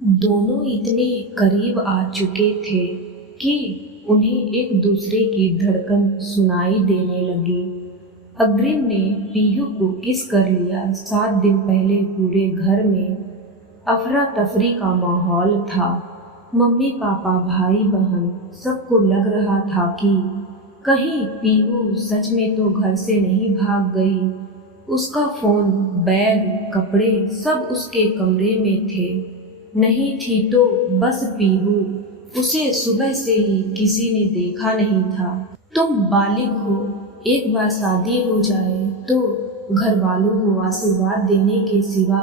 दोनों इतने करीब आ चुके थे कि उन्हें एक दूसरे की धड़कन सुनाई देने लगी। अग्रिम ने पीहू को किस कर लिया। 7 दिन पहले पूरे घर में अफरा तफरी का माहौल था। मम्मी पापा भाई बहन सबको लग रहा था कि कहीं पीहू सच में तो घर से नहीं भाग गई। उसका फोन, बैग, कपड़े सब उसके कमरे में थे। नहीं थी तो बस पीहू, उसे सुबह से ही किसी ने देखा नहीं था। तुम बालिग हो, एक बार शादी हो जाए तो घर वालों को आशीर्वाद देने के सिवा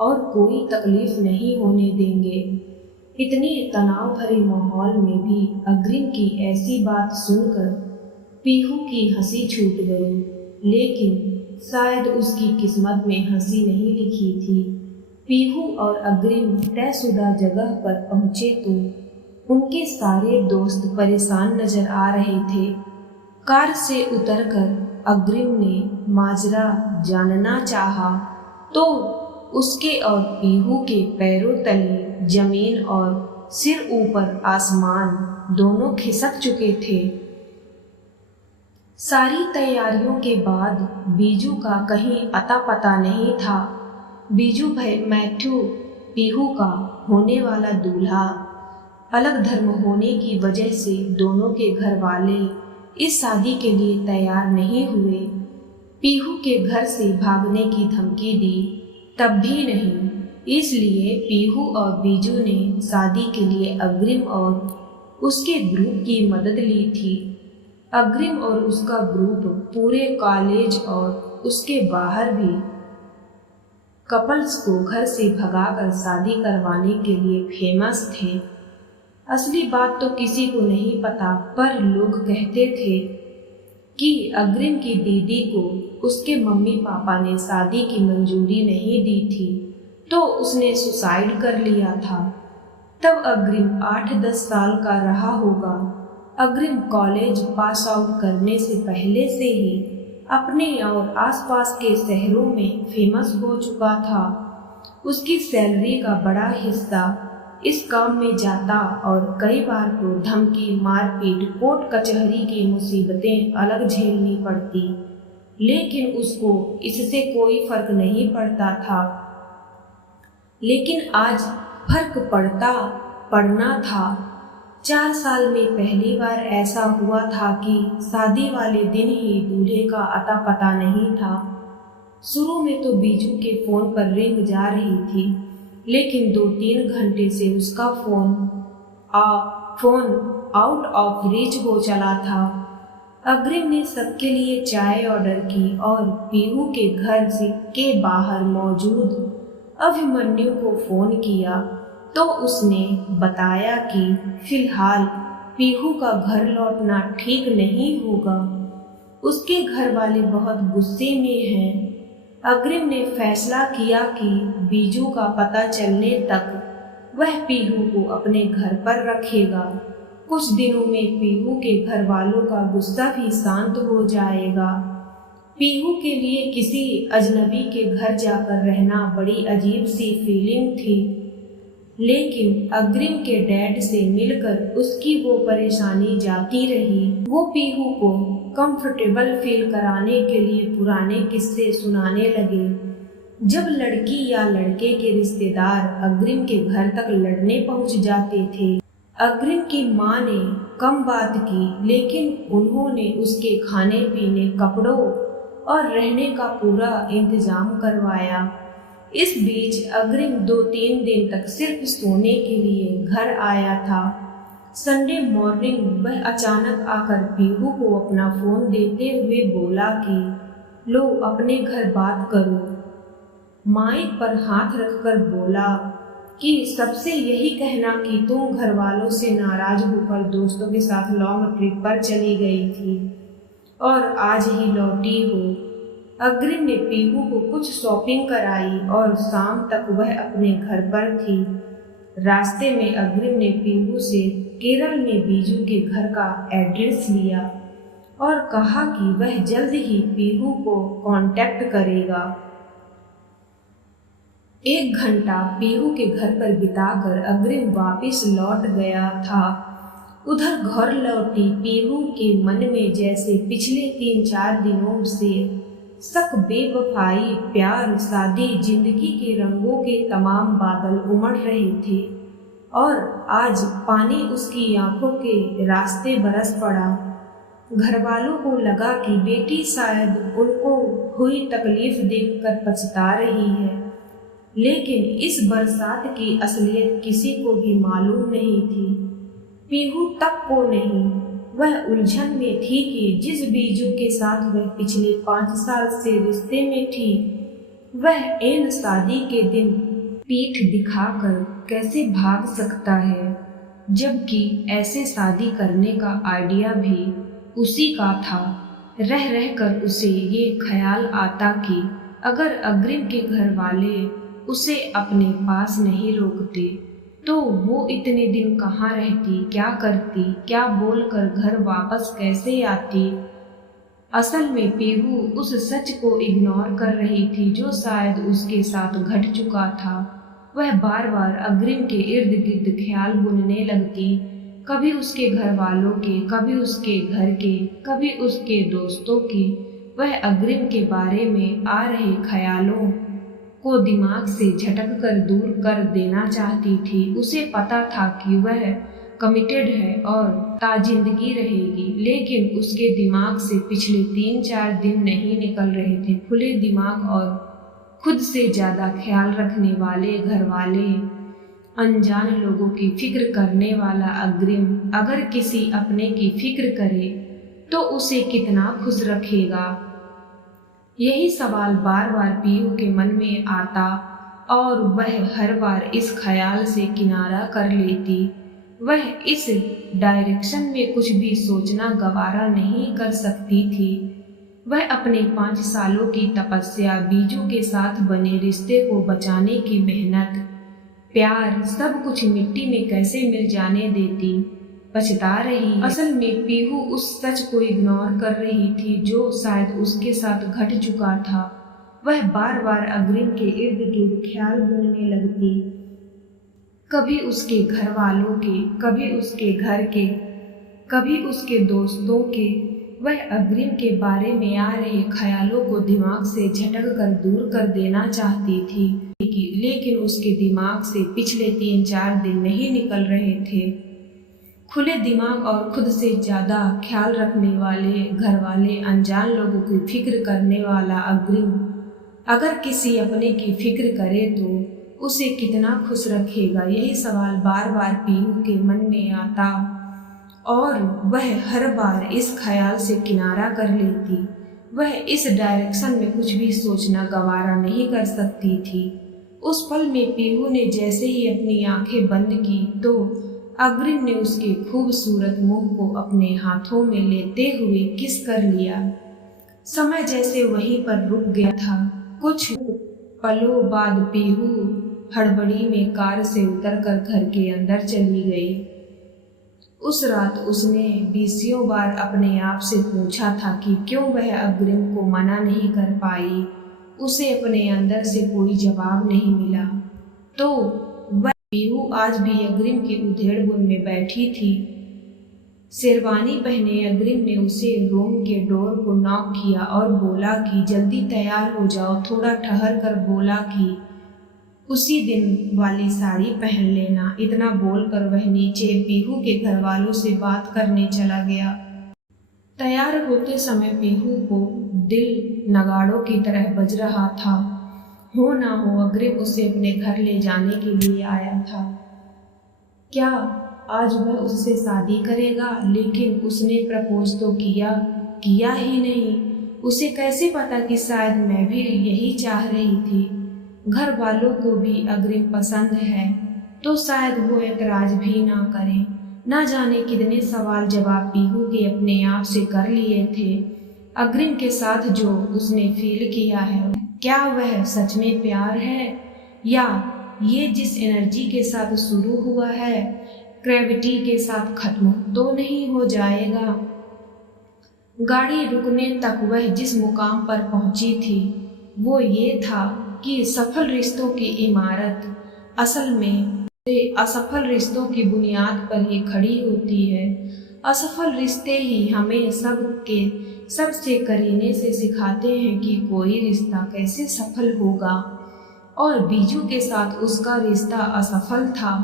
और कोई तकलीफ नहीं होने देंगे। इतनी तनाव भरे माहौल में भी अग्रिम की ऐसी बात सुनकर पीहू की हंसी छूट गई। लेकिन शायद उसकी किस्मत में हंसी नहीं लिखी थी। पीहू और अग्रिम तयशुदा जगह पर पहुंचे तो उनके सारे दोस्त परेशान नजर आ रहे थे। कार से उतरकर अग्रिम ने माजरा जानना चाहा तो उसके और पीहू के पैरों तले जमीन और सिर ऊपर आसमान दोनों खिसक चुके थे। सारी तैयारियों के बाद बीजू का कहीं अता पता नहीं था। बीजू भाई मैथ्यू पीहू का होने वाला दूल्हा। अलग धर्म होने की वजह से दोनों के घर वाले इस शादी के लिए तैयार नहीं हुए। पीहू के घर से भागने की धमकी दी, तब भी नहीं। इसलिए पीहू और बीजू ने शादी के लिए अग्रिम और उसके ग्रुप की मदद ली थी। अग्रिम और उसका ग्रुप पूरे कॉलेज और उसके बाहर भी कपल्स को घर से भगाकर शादी करवाने के लिए फेमस थे। असली बात तो किसी को नहीं पता, पर लोग कहते थे कि अग्रिम की दीदी को उसके मम्मी पापा ने शादी की मंजूरी नहीं दी थी तो उसने सुसाइड कर लिया था। तब अग्रिम 8-10 साल का रहा होगा। अग्रिम कॉलेज पास आउट करने से पहले से ही अपने और आसपास के शहरों में फेमस हो चुका था। उसकी सैलरी का बड़ा हिस्सा इस काम में जाता और कई बार तो धमकी, मारपीट, कोर्ट कचहरी की मुसीबतें अलग झेलनी पड़ती, लेकिन उसको इससे कोई फर्क नहीं पड़ता था। लेकिन आज फर्क पड़ना था। 4 साल में पहली बार ऐसा हुआ था कि शादी वाले दिन ही दूल्हे का अता पता नहीं था। शुरू में तो बीजू के फोन पर रिंग जा रही थी, लेकिन 2-3 घंटे से उसका फोन आउट ऑफ रीच हो चला था। अग्रिम ने सबके लिए चाय ऑर्डर की और पीहू के घर के बाहर मौजूद अभिमन्यु को फोन किया तो उसने बताया कि फिलहाल पीहू का घर लौटना ठीक नहीं होगा। उसके घर वाले बहुत गुस्से में हैं। अग्रिम ने फैसला किया कि बीजू का पता चलने तक वह पीहू को अपने घर पर रखेगा। कुछ दिनों में पीहू के घर वालों का गुस्सा भी शांत हो जाएगा। पीहू के लिए किसी अजनबी के घर जाकर रहना बड़ी अजीब सी फीलिंग थी, लेकिन अग्रिम के डैड से मिलकर उसकी वो परेशानी जाती रही। वो पीहू को कंफर्टेबल फील कराने के लिए पुराने किस्से सुनाने लगे। जब लड़की या लड़के के रिश्तेदार अग्रिम के घर तक लड़ने पहुंच जाते थे, अग्रिम की माँ ने कम बात की, लेकिन उन्होंने उसके खाने पीने, कपड़ों और रहने का पूरा इंतजाम करवाया। इस बीच अग्रिम 2-3 दिन तक सिर्फ सोने के लिए घर आया था। संडे मॉर्निंग वह अचानक आकर पीहू को अपना फोन देते हुए बोला कि लो अपने घर बात करो। माइक पर हाथ रखकर बोला कि सबसे यही कहना कि तुम घर वालों से नाराज होकर दोस्तों के साथ लॉन्ग ट्रिप पर चली गई थी और आज ही लौटी हो। अग्रिम ने पीहू को कुछ शॉपिंग कराई और शाम तक वह अपने घर पर थी। रास्ते में अग्रिम ने पीहू से केरल में बीजू के घर का एड्रेस लिया और कहा कि वह जल्द ही पीहू को कांटेक्ट करेगा। 1 घंटा पीहू के घर पर बिताकर अग्रिम वापस लौट गया था। उधर घर लौटी पीहू के मन में जैसे पिछले 3-4 दिनों से शक, बेवफाई, प्यार, शादी, जिंदगी के रंगों के तमाम बादल उमड़ रहे थे और आज पानी उसकी आंखों के रास्ते बरस पड़ा। घर वालों को लगा कि बेटी शायद उनको हुई तकलीफ देखकर पछता रही है, लेकिन इस बरसात की असलियत किसी को भी मालूम नहीं थी। पीहू तक को नहीं, वह उलझन में थी कि जिस बीजू के साथ वह पिछले 5 साल से रिश्ते में थी, वह ऐन शादी के दिन पीठ दिखाकर कैसे भाग सकता है, जबकि ऐसे शादी करने का आइडिया भी उसी का था। रह रहकर उसे ये ख्याल आता कि अगर अग्रिम के घर वाले उसे अपने पास नहीं रोकते तो वो इतने दिन कहाँ रहती, क्या करती, क्या बोलकर घर वापस कैसे आती। असल में पीहू उस सच को इग्नोर कर रही थी जो शायद उसके साथ घट चुका था। वह बार बार अग्रिम के इर्द गिर्द ख्याल बुनने लगती, कभी उसके घर वालों के, कभी उसके घर के, कभी उसके दोस्तों के। वह अग्रिम के बारे में आ रहे ख्यालों को दिमाग से झटक कर दूर कर देना चाहती थी। उसे पता था कि वह कमिटेड है और ताजिंदगी रहेगी, लेकिन उसके दिमाग से पिछले 3-4 दिन नहीं निकल रहे थे। खुले दिमाग और खुद से ज़्यादा ख्याल रखने वाले घर वाले, अनजान लोगों की फिक्र करने वाला अग्रिम अगर किसी अपने की फिक्र करे तो उसे कितना खुश रखेगा। यही सवाल बार बार पीहू के मन में आता और वह हर बार इस ख्याल से किनारा कर लेती। वह इस डायरेक्शन में कुछ भी सोचना गवारा नहीं कर सकती थी। वह अपने 5 सालों की तपस्या, बीजू के साथ बने रिश्ते को बचाने की मेहनत, प्यार, सब कुछ मिट्टी में कैसे मिल जाने देती। पछता रही। असल में पीहू उस सच को इग्नोर कर रही थी जो शायद उसके साथ घट चुका था। वह बार बार अग्रिम के इर्द गिर्द ख्याल बुनने लगती, कभी उसके घर वालों के, कभी उसके घर के, कभी उसके दोस्तों के। वह अग्रिम के बारे में आ रहे ख्यालों को दिमाग से झटक कर दूर कर देना चाहती थी, लेकिन उसके दिमाग से पिछले 3-4 दिन नहीं निकल रहे थे। खुले दिमाग और खुद से ज़्यादा ख्याल रखने वाले घर वाले, अनजान लोगों की फिक्र करने वाला अग्रिम अगर किसी अपने की फिक्र करे तो उसे कितना खुश रखेगा। यही सवाल बार बार पीहू के मन में आता और वह हर बार इस ख्याल से किनारा कर लेती। वह इस डायरेक्शन में कुछ भी सोचना गवारा नहीं कर सकती थी। उस पल में पीहू ने जैसे ही अपनी आंखें बंद की तो अग्रिम ने उसके खूबसूरत मुंह को अपने हाथों में लेते हुए किस कर लिया। समय जैसे वहीं पर रुक गया था। कुछ पलों बाद पीहू हड़बड़ी में कार से उतरकर घर के अंदर चली गई। उस रात उसने 20 बार अपने आप से पूछा था कि क्यों वह अग्रिम को मना नहीं कर पाई। उसे अपने अंदर से कोई जवाब नहीं मिला। तो वह पीहू आज भी अग्रिम की उधेड़-बुन में बैठी थी। शेरवानी पहने अग्रिम ने उसे रूम के डोर को नॉक किया और बोला कि जल्दी तैयार हो जाओ। थोड़ा ठहर कर बोला कि उसी दिन वाली साड़ी पहन लेना। इतना बोलकर वह नीचे पीहू के घर वालों से बात करने चला गया। तैयार होते समय पीहू को दिल नगाड़ों की तरह बज रहा था। हो ना हो अग्रिम उसे अपने घर ले जाने के लिए आया था। क्या आज वह उससे शादी करेगा? लेकिन उसने प्रपोज तो किया ही नहीं। उसे कैसे पता कि शायद मैं भी यही चाह रही थी। घर वालों को भी अग्रिम पसंद है तो शायद वो एतराज भी ना करें। ना जाने कितने सवाल जवाब पीहू के अपने आप से कर लिए थे। अग्रिम के साथ जो उसने फील किया है, क्या वह सच में प्यार है या ये जिस एनर्जी के साथ शुरू हुआ है ग्रेविटी के साथ खत्म तो नहीं हो जाएगा। गाड़ी रुकने तक वह जिस मुकाम पर पहुंची थी वो ये था कि सफल रिश्तों की इमारत असल में असफल रिश्तों की बुनियाद पर ही खड़ी होती है। असफल रिश्ते ही हमें सबसे करीने से सिखाते हैं कि कोई रिश्ता कैसे सफल होगा। और बीजू के साथ उसका रिश्ता असफल था।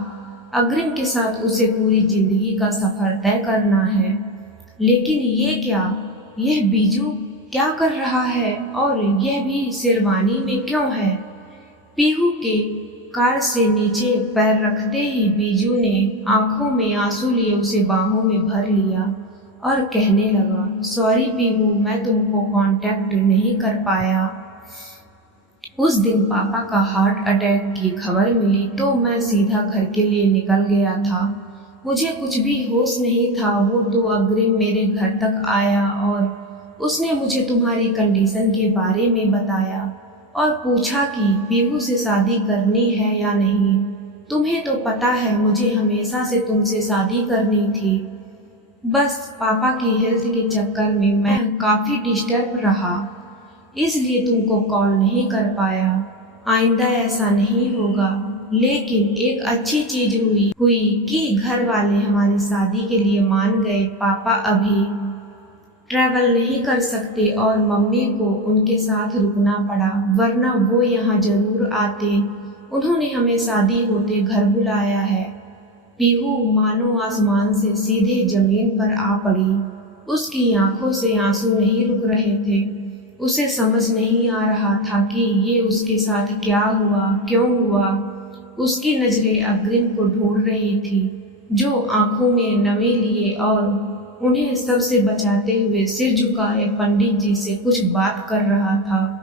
अग्रिम के साथ उसे पूरी जिंदगी का सफर तय करना है। लेकिन ये क्या, यह बीजू क्या कर रहा है और यह भी शेरवानी में क्यों है? पीहू के कार से नीचे पैर रखते ही बीजू ने आंखों में आंसू लिए उसे बाहों में भर लिया और कहने लगा, सॉरी पीहू, मैं तुमको कांटेक्ट नहीं कर पाया। उस दिन पापा का हार्ट अटैक की खबर मिली तो मैं सीधा घर के लिए निकल गया था। मुझे कुछ भी होश नहीं था। वो तो अग्रिम मेरे घर तक आया और उसने मुझे तुम्हारी कंडीशन के बारे में बताया और पूछा कि पीहू से शादी करनी है या नहीं। तुम्हें तो पता है मुझे हमेशा से तुमसे शादी करनी थी। बस पापा की हेल्थ के चक्कर में मैं काफ़ी डिस्टर्ब रहा, इसलिए तुमको कॉल नहीं कर पाया। आइंदा ऐसा नहीं होगा। लेकिन एक अच्छी चीज हुई कि घर वाले हमारी शादी के लिए मान गए। पापा अभी ट्रैवल नहीं कर सकते और मम्मी को उनके साथ रुकना पड़ा, वरना वो यहाँ जरूर आते। उन्होंने हमें शादी होते घर बुलाया है। पीहू मानो आसमान से सीधे जमीन पर आ पड़ी। उसकी आंखों से आंसू नहीं रुक रहे थे। उसे समझ नहीं आ रहा था कि ये उसके साथ क्या हुआ, क्यों हुआ। उसकी नजरें अग्रिम को ढूंढ रही थी, जो आंखों में नमी लिए और उन्हें सबसे बचाते हुए सिर झुकाए पंडित जी से कुछ बात कर रहा था।